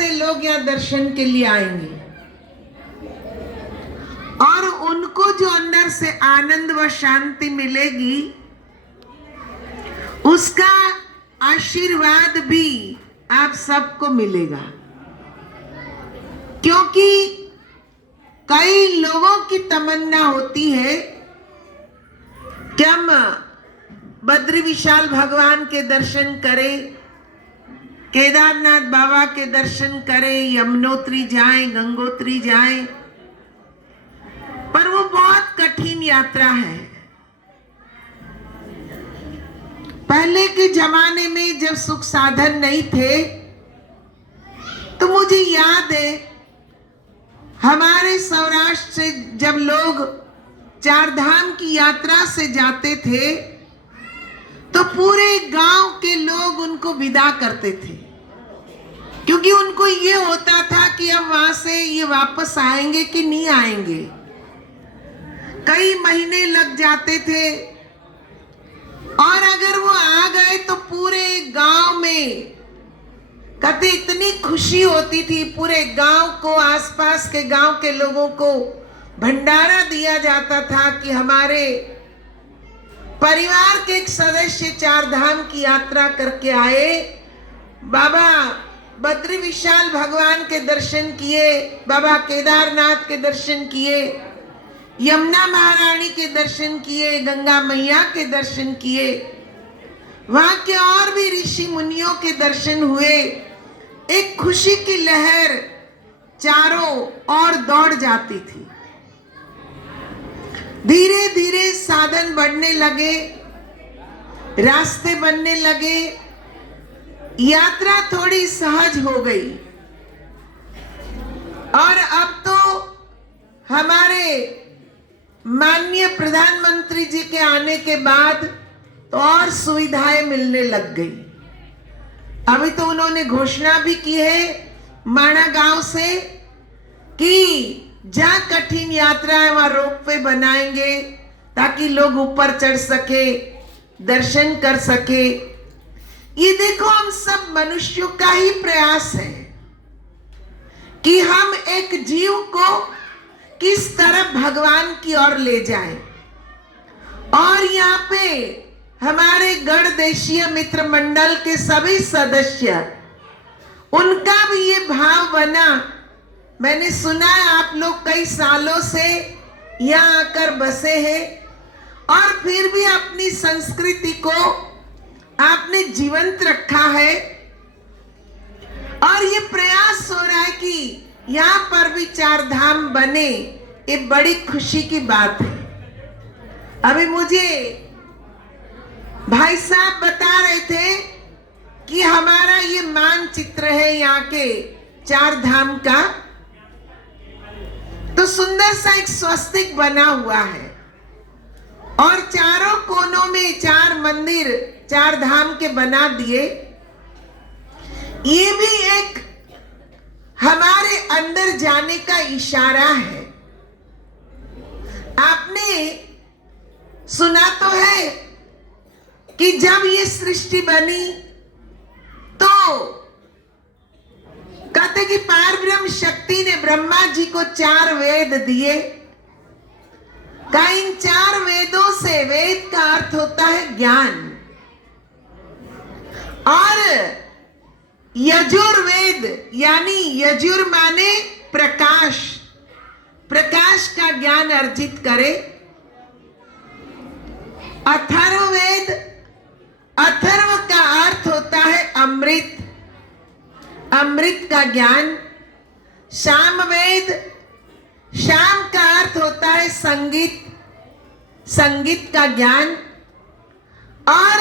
से लोग यहाँ दर्शन के लिए आएंगे और उनको जो अंदर से आनंद व शांति मिलेगी, उसका आशीर्वाद भी आप सबको मिलेगा। क्योंकि कई लोगों की तमन्ना होती है कि हम बद्री विशाल भगवान के दर्शन करें, केदारनाथ बाबा के दर्शन करें, यमुनोत्री जाएं, गंगोत्री जाएं, पर वो बहुत कठिन यात्रा है। पहले के जमाने में जब सुख साधन नहीं थे, तो मुझे याद है हमारे सौराष्ट्र से जब लोग चार धाम की यात्रा से जाते थे, तो पूरे गांव के लोग उनको विदा करते थे, क्योंकि उनको ये होता था कि अब वहां से ये वापस आएंगे कि नहीं आएंगे। कई महीने लग जाते थे और अगर वो आ गए तो पूरे गांव में कहते इतनी खुशी होती थी, पूरे गांव को, आसपास के गांव के लोगों को भंडारा दिया जाता था कि हमारे परिवार के एक सदस्य चार धाम की यात्रा करके आए, बाबा बद्री विशाल भगवान के दर्शन किए, बाबा केदारनाथ के दर्शन किए, यमुना महारानी के दर्शन किए, गंगा मैया के दर्शन किए, वहां के और भी ऋषि मुनियों के दर्शन हुए। एक खुशी की लहर चारों ओर दौड़ जाती थी। धीरे धीरे साधन बढ़ने लगे, रास्ते बनने लगे, यात्रा थोड़ी सहज हो गई। और अब तो हमारे माननीय प्रधानमंत्री जी के आने के बाद तो और सुविधाएं मिलने लग गई। अभी तो उन्होंने घोषणा भी की है माणा गांव से कि जहां कठिन यात्रा है वहां रोपवे बनाएंगे ताकि लोग ऊपर चढ़ सके, दर्शन कर सके। ये देखो, हम सब मनुष्यों का ही प्रयास है कि हम एक जीव को किस तरह भगवान की ओर ले जाएं। और यहाँ पे हमारे गणदेशीय मित्र मंडल के सभी सदस्य, उनका भी ये भाव बना। मैंने सुना है आप लोग कई सालों से यहाँ आकर बसे हैं और फिर भी अपनी संस्कृति को आपने जीवंत रखा है। और ये प्रयास हो रहा है कि यहाँ पर भी चार धाम बने, ये बड़ी खुशी की बात है। अभी मुझे भाई साहब बता रहे थे कि हमारा ये मानचित्र है यहाँ के चार धाम का, तो सुंदर सा एक स्वस्तिक बना हुआ है और चारों कोनों में चार मंदिर चार धाम के बना दिए। ये भी एक हमारे अंदर जाने का इशारा है। आपने सुना तो है कि जब ये सृष्टि बनी तो कहते कि पारब्रह्म शक्ति ने ब्रह्मा जी को चार वेद दिए। का इन चार वेदों से, वेद का अर्थ होता है ज्ञान, और यजुर्वेद यानी यजुर माने प्रकाश, प्रकाश का ज्ञान अर्जित करे। अथर्ववेद, अथर्व का अर्थ होता है अमृत, अमृत का ज्ञान। सामवेद, शाम का अर्थ होता है संगीत, संगीत का ज्ञान। और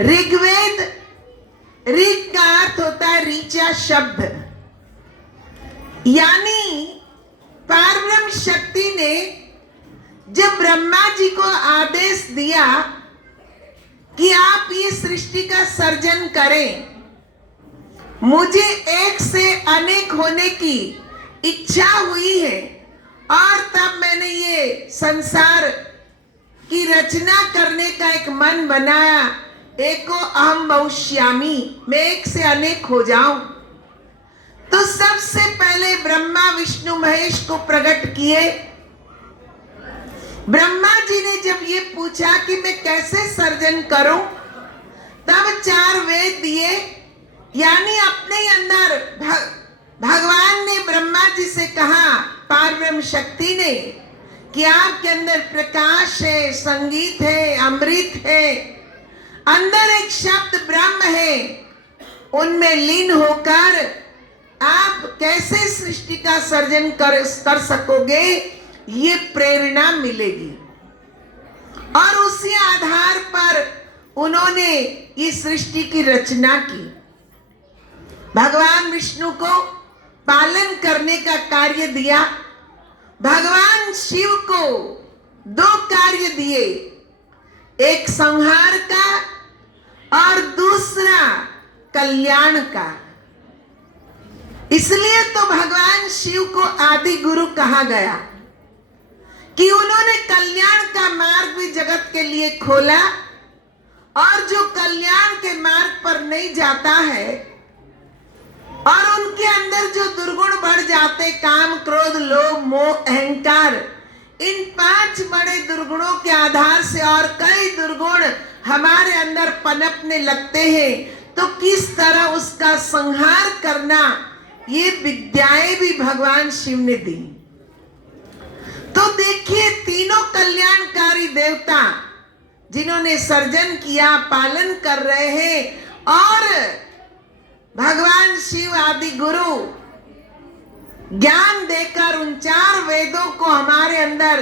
ऋग्वेद, ऋग का अर्थ होता है ऋचा शब्द। यानी पारब्रह्म शक्ति ने जब ब्रह्मा जी को आदेश दिया कि आप ये सृष्टि का सर्जन करें, मुझे एक से अनेक होने की इच्छा हुई है और तब मैंने ये संसार की रचना करने का एक मन बनाया। एको अहम बहुश्यामी, मैं एक से अनेक हो जाऊं। तो सबसे पहले ब्रह्मा विष्णु महेश को प्रकट किए। ब्रह्मा जी ने जब ये पूछा कि मैं कैसे सर्जन करूं, तब 4 वेद दिए, यानी अपने ही अंदर भगवान ने ब्रह्मा जी से कहा, पारब्रह्म शक्ति ने, कि आपके अंदर प्रकाश है, संगीत है, अमृत है, अंदर एक शब्द ब्रह्म है, उनमें लीन होकर आप कैसे सृष्टि का सर्जन कर सकोगे, ये प्रेरणा मिलेगी। और उसी आधार पर उन्होंने इस सृष्टि की रचना की। भगवान विष्णु को पालन करने का कार्य दिया, भगवान शिव को 2 कार्य दिए, एक संहार का और दूसरा कल्याण का। इसलिए तो भगवान शिव को आदि गुरु कहा गया कि उन्होंने कल्याण का मार्ग भी जगत के लिए खोला, और जो कल्याण के मार्ग पर नहीं जाता है और उनके अंदर जो दुर्गुण बढ़ जाते, काम क्रोध लोभ मोह अहंकार, इन 5 बड़े दुर्गुणों के आधार से और कई दुर्गुण हमारे अंदर पनपने लगते हैं, तो किस तरह उसका संहार करना, ये विद्याएं भी भगवान शिव ने दी। तो देखिए, तीनों कल्याणकारी देवता जिन्होंने सर्जन किया, पालन कर रहे हैं, और भगवान शिव आदि गुरु ज्ञान देकर उन 4 वेदों को हमारे अंदर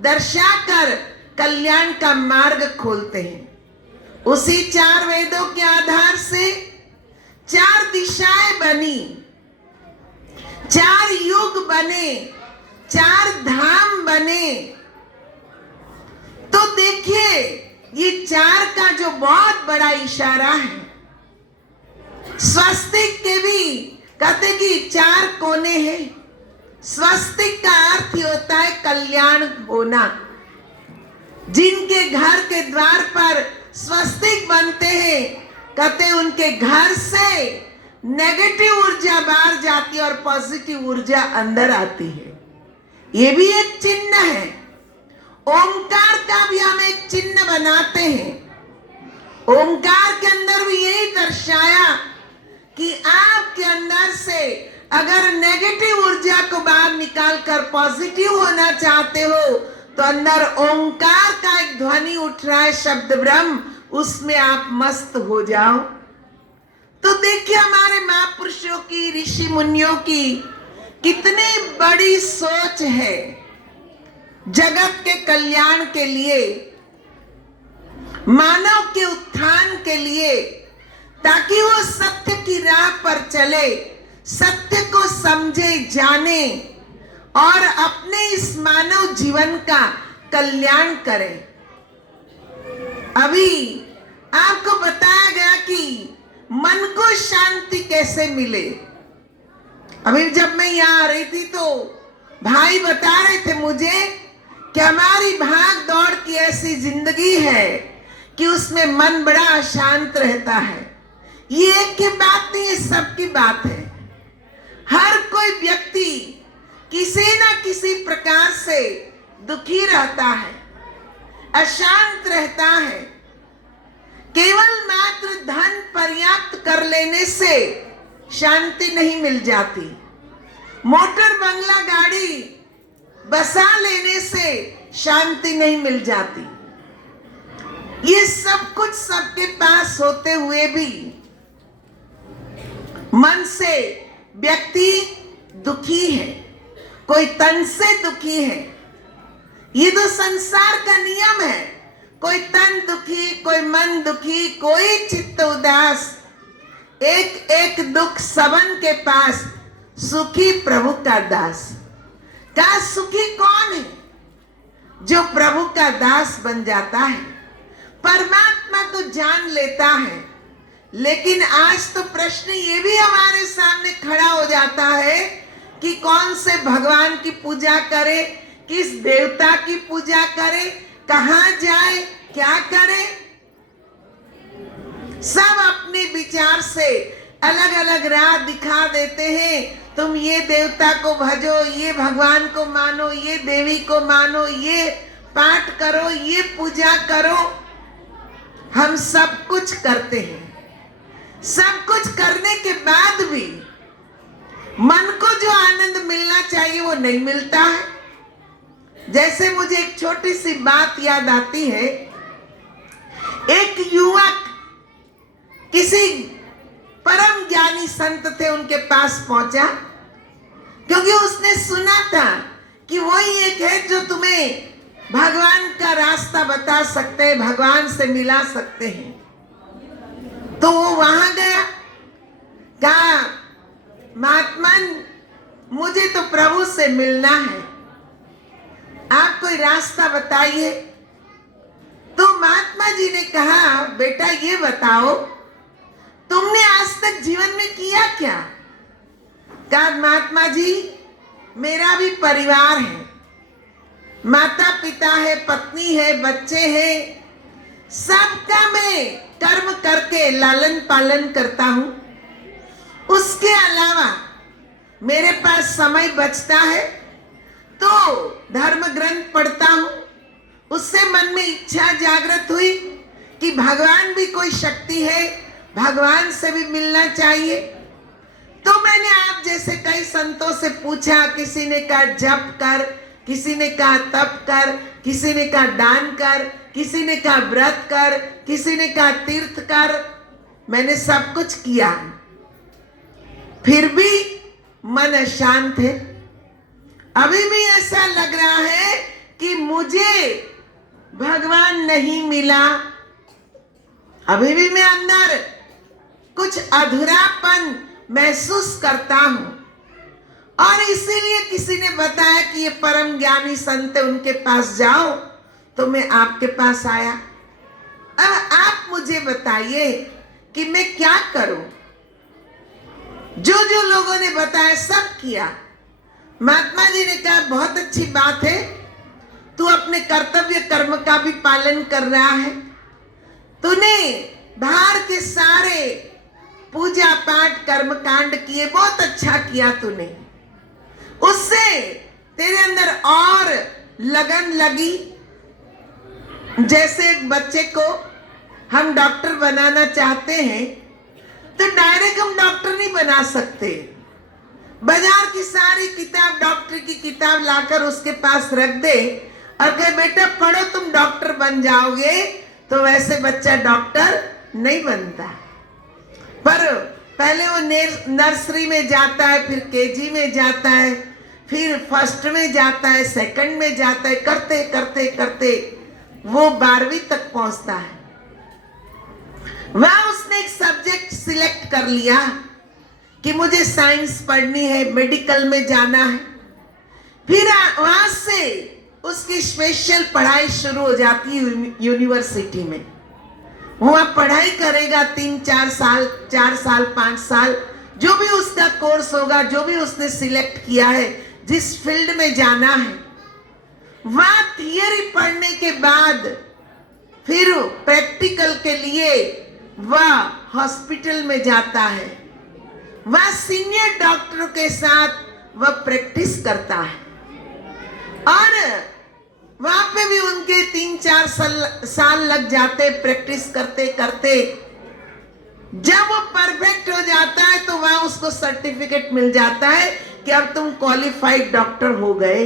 दर्शाकर कल्याण का मार्ग खोलते हैं। उसी 4 वेदों के आधार से 4 दिशाएं बनी, 4 युग बने, 4 धाम बने। तो देखिए, ये 4 का जो बहुत बड़ा इशारा है, स्वस्तिक के भी कहते कि 4 कोने हैं। स्वस्तिक का अर्थ ही होता है कल्याण होना। जिनके घर के द्वार पर स्वस्तिक बनते हैं, कहते उनके घर से नेगेटिव ऊर्जा बाहर जाती है और पॉजिटिव ऊर्जा अंदर आती है। ये भी एक चिन्ह है। ओंकार का भी हम एक चिन्ह बनाते हैं। ओंकार के अंदर भी यही दर्शाया कि आपके अंदर से अगर नेगेटिव ऊर्जा को बाहर निकालकर पॉजिटिव होना चाहते हो, तो अंदर ओंकार का एक ध्वनि उठ रहा है, शब्द ब्रह्म, उसमें आप मस्त हो जाओ। तो देखिए, हमारे महापुरुषों की, ऋषि मुनियों की कितनी बड़ी सोच है जगत के कल्याण के लिए, मानव के उत्थान के लिए, ताकि वो सत्य की राह पर चले, सत्य को समझे, जाने और अपने इस मानव जीवन का कल्याण करे। अभी आपको बताया गया कि मन को शांति कैसे मिले। अभी जब मैं यहाँ आ रही थी तो भाई बता रहे थे मुझे कि हमारी भाग दौड़ की ऐसी जिंदगी है कि उसमें मन बड़ा अशांत रहता है। ये एक की बात नहीं है, सबकी बात है। हर कोई व्यक्ति किसी न किसी प्रकार से दुखी रहता है, अशांत रहता है। केवल मात्र धन पर्याप्त कर लेने से शांति नहीं मिल जाती। मोटर बंगला गाड़ी बसा लेने से शांति नहीं मिल जाती। ये सब कुछ सबके पास होते हुए भी मन से व्यक्ति दुखी है, कोई तन से दुखी है। ये तो संसार का नियम है। कोई तन दुखी, कोई मन दुखी, कोई चित्त उदास। एक एक दुख सबन के पास, सुखी प्रभु का दास। का सुखी कौन है? जो प्रभु का दास बन जाता है, परमात्मा को जान लेता है। लेकिन आज तो प्रश्न ये भी हमारे सामने खड़ा हो जाता है कि कौन से भगवान की पूजा करे, किस देवता की पूजा करे, कहाँ जाए, क्या करे। सब अपने विचार से अलग अलग राह दिखा देते हैं। तुम ये देवता को भजो, ये भगवान को मानो, ये देवी को मानो, ये पाठ करो, ये पूजा करो। हम सब कुछ करते हैं। सब कुछ करने के बाद भी मन को जो आनंद मिलना चाहिए वो नहीं मिलता है। जैसे मुझे एक छोटी सी बात याद आती है। एक युवक किसी परम ज्ञानी संत थे, उनके पास पहुंचा, क्योंकि उसने सुना था कि वही एक है जो तुम्हें भगवान का रास्ता बता सकते हैं, भगवान से मिला सकते हैं। तो वो वहां गया, कहा महात्मन मुझे तो प्रभु से मिलना है, आप कोई रास्ता बताइए। तो महात्मा जी ने कहा बेटा ये बताओ तुमने आज तक जीवन में किया क्या। कहा महात्मा जी मेरा भी परिवार है, माता पिता है, पत्नी है, बच्चे हैं, सबका मैं कर्म करके लालन पालन करता हूं। उसके अलावा मेरे पास समय बचता है तो धर्म ग्रंथ पढ़ता हूं। उससे मन में इच्छा जागृत हुई कि भगवान भी कोई शक्ति है, भगवान से भी मिलना चाहिए। तो मैंने आप जैसे कई संतों से पूछा, किसी ने कहा जप कर, किसी ने कहा तप कर, किसी ने कहा दान कर, किसी ने कहा व्रत कर, किसी ने कहा तीर्थ कर। मैंने सब कुछ किया, फिर भी मन अशांत है। अभी भी ऐसा लग रहा है कि मुझे भगवान नहीं मिला। अभी भी मैं अंदर कुछ अधूरापन महसूस करता हूं। और इसीलिए किसी ने बताया कि ये परम ज्ञानी संत है, उनके पास जाओ, तो मैं आपके पास आया। अब आप मुझे बताइए कि मैं क्या करूं। जो जो लोगों ने बताया सब किया। महात्मा जी ने कहा बहुत अच्छी बात है, तू अपने कर्तव्य कर्म का भी पालन कर रहा है। तूने बाहर के सारे पूजा पाठ कर्म कांड किए, बहुत अच्छा किया तूने। उससे तेरे अंदर और लगन लगी। जैसे एक बच्चे को हम डॉक्टर बनाना चाहते हैं तो डायरेक्ट हम डॉक्टर नहीं बना सकते। बाजार की सारी किताब, डॉक्टर की किताब लाकर उसके पास रख दे और कहे बेटा पढ़ो तुम डॉक्टर बन जाओगे, तो वैसे बच्चा डॉक्टर नहीं बनता। पर पहले वो नर्सरी में जाता है, फिर केजी में जाता है, फिर फर्स्ट में जाता है, सेकंड में जाता है, करते करते करते वो 12वीं तक पहुंचता है। वहां उसने एक सब्जेक्ट सिलेक्ट कर लिया कि मुझे साइंस पढ़नी है, मेडिकल में जाना है। फिर वहां से उसकी स्पेशल पढ़ाई शुरू हो जाती है यूनिवर्सिटी में। वहां पढ़ाई करेगा 3-4 साल, 4 साल 5 साल, जो भी उसका कोर्स होगा, जो भी उसने सिलेक्ट किया है, जिस फील्ड में जाना है। वहां थियरी पढ़ने के बाद फिर प्रैक्टिकल के लिए वह हॉस्पिटल में जाता है। वह सीनियर डॉक्टरों के साथ वह प्रैक्टिस करता है और वहां पे भी उनके 3-4 साल लग जाते प्रैक्टिस करते करते। जब वो परफेक्ट हो जाता है तो वहां उसको सर्टिफिकेट मिल जाता है कि अब तुम क्वालिफाइड डॉक्टर हो गए,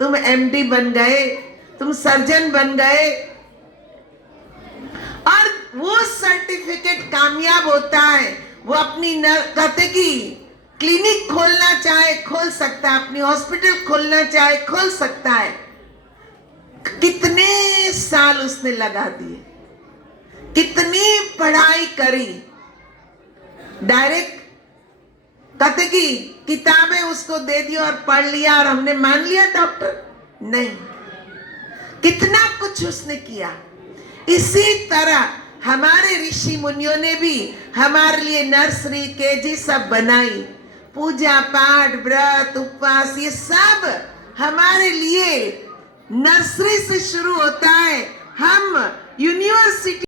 तुम एमडी बन गए, तुम सर्जन बन गए। और वो सर्टिफिकेट कामयाब होता है। वो अपनी कहते कि क्लिनिक खोलना चाहे खोल सकता है, अपनी हॉस्पिटल खोलना चाहे खोल सकता है। कितने साल उसने लगा दिए, कितनी पढ़ाई करी। डायरेक्ट कहते कि किताबें उसको दे दी और पढ़ लिया और हमने मान लिया डॉक्टर, नहीं, कितना कुछ उसने किया। इसी तरह हमारे ऋषि मुनियों ने भी हमारे लिए नर्सरी केजी सब बनाई। पूजा पाठ व्रत उपवास ये सब हमारे लिए नर्सरी से शुरू होता है। हम यूनिवर्सिटी